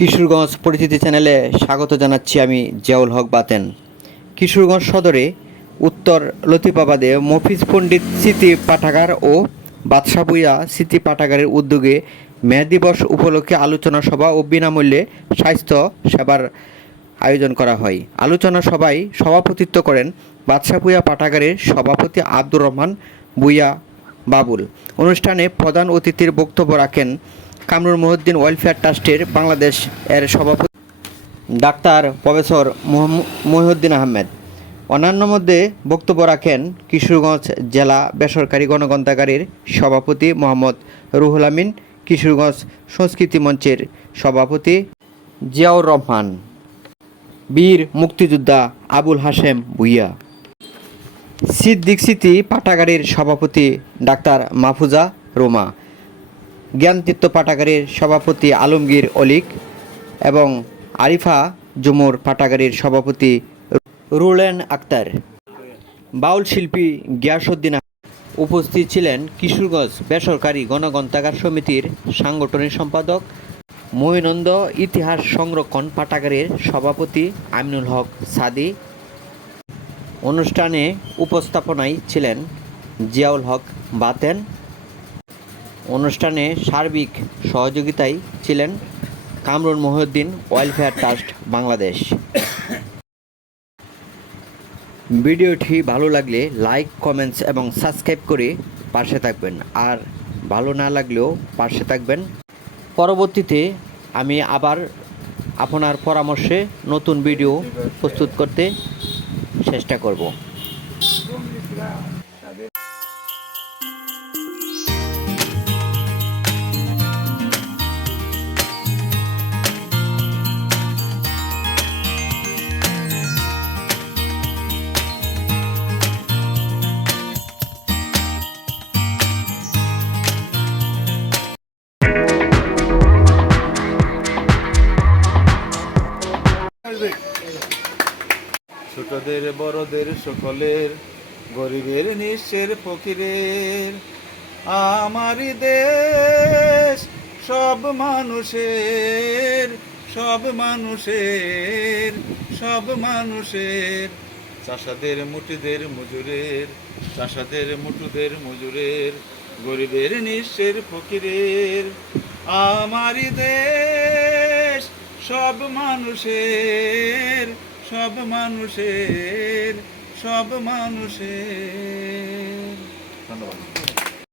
কিশোরগঞ্জ পরিচিতি চ্যানেলে স্বাগত জানাচ্ছি আমি জিয়াউল হক বাতেন। কিশোরগঞ্জ সদরে উত্তর লতিফাবাদে মফিজ পণ্ডিত স্মৃতি পাঠাগার ও বাদশাপুইয়া স্মৃতি পাঠাগারের উদ্যোগে মে দিবস উপলক্ষে আলোচনা সভা ও বিনামূল্যে স্বাস্থ্য সেবার আয়োজন করা হয়। আলোচনা সভায় সভাপতিত্ব করেন বাদশাপুইয়া পাঠাগারের সভাপতি আব্দুর রহমান বুইয়া বাবুল। অনুষ্ঠানে প্রধান অতিথির বক্তব্য রাখেন কামরুল মহিউদ্দিন ওয়েলফেয়ার ট্রাস্টের বাংলাদেশ এর সভাপতি ডাক্তার প্রফেসর মহিউদ্দিন আহমেদ। অন্যান্য মধ্যে বক্তব্য রাখেন কিশোরগঞ্জ জেলা বেসরকারি গণগ্রন্থাগারের সভাপতি মোহাম্মদ রুহুল আমিন, কিশোরগঞ্জ সংস্কৃতি মঞ্চের সভাপতি জিয়াউর রহমান, বীর মুক্তিযোদ্ধা আবুল হাশেম ভুইয়া। সিদ্দিক স্মৃতি পাঠাগারের সভাপতি ডাক্তার মাহফুজা রোমা। জ্ঞানতীর্থ পাঠাগারের সভাপতি আলমগীর অলিক এবং আরিফা জুমুর পাঠাগারের সভাপতি রুলেন আক্তার। বাউল শিল্পী গিয়াসুদ্দিন। উপস্থিত ছিলেন কিশোরগঞ্জ বেসরকারি গণগ্রন্থাগার সমিতির সাংগঠনিক সম্পাদক মহিনন্দ ইতিহাস সংরক্ষণ পাঠাগারের সভাপতি আমিনুল হক সাদি। অনুষ্ঠানে উপস্থাপনায় ছিলেন জিয়াউল হক বাতেন। অনুষ্ঠানে সার্বিক সহযোগিতায় ছিলেন কামরুল মহিউদ্দিন ওয়েলফেয়ার ট্রাস্ট বাংলাদেশ। ভিডিওটি ভালো লাগলে লাইক, কমেন্টস এবং সাবস্ক্রাইব করে পাশে থাকবেন। আর ভালো না লাগলেও পাশে থাকবেন। পরবর্তীতে আমি আবার আপনার পরামর্শে নতুন ভিডিও প্রস্তুত করতে চেষ্টা করব। ছোটদের, বড়দের, সকলের, গরিবের, নিঃস্বের, ফকিরের। আমারই দেশ সব মানুষের সব মানুষের সব মানুষের। চাষাদের, মুটিদের, মজুরের, চাষাদের, মুটুদের, মজুরের, গরিবের, নিঃস্বের, ফকিরের। আমারই দেশ সব মানুষের সব মানুষের সব মানুষের। ধন্যবাদ।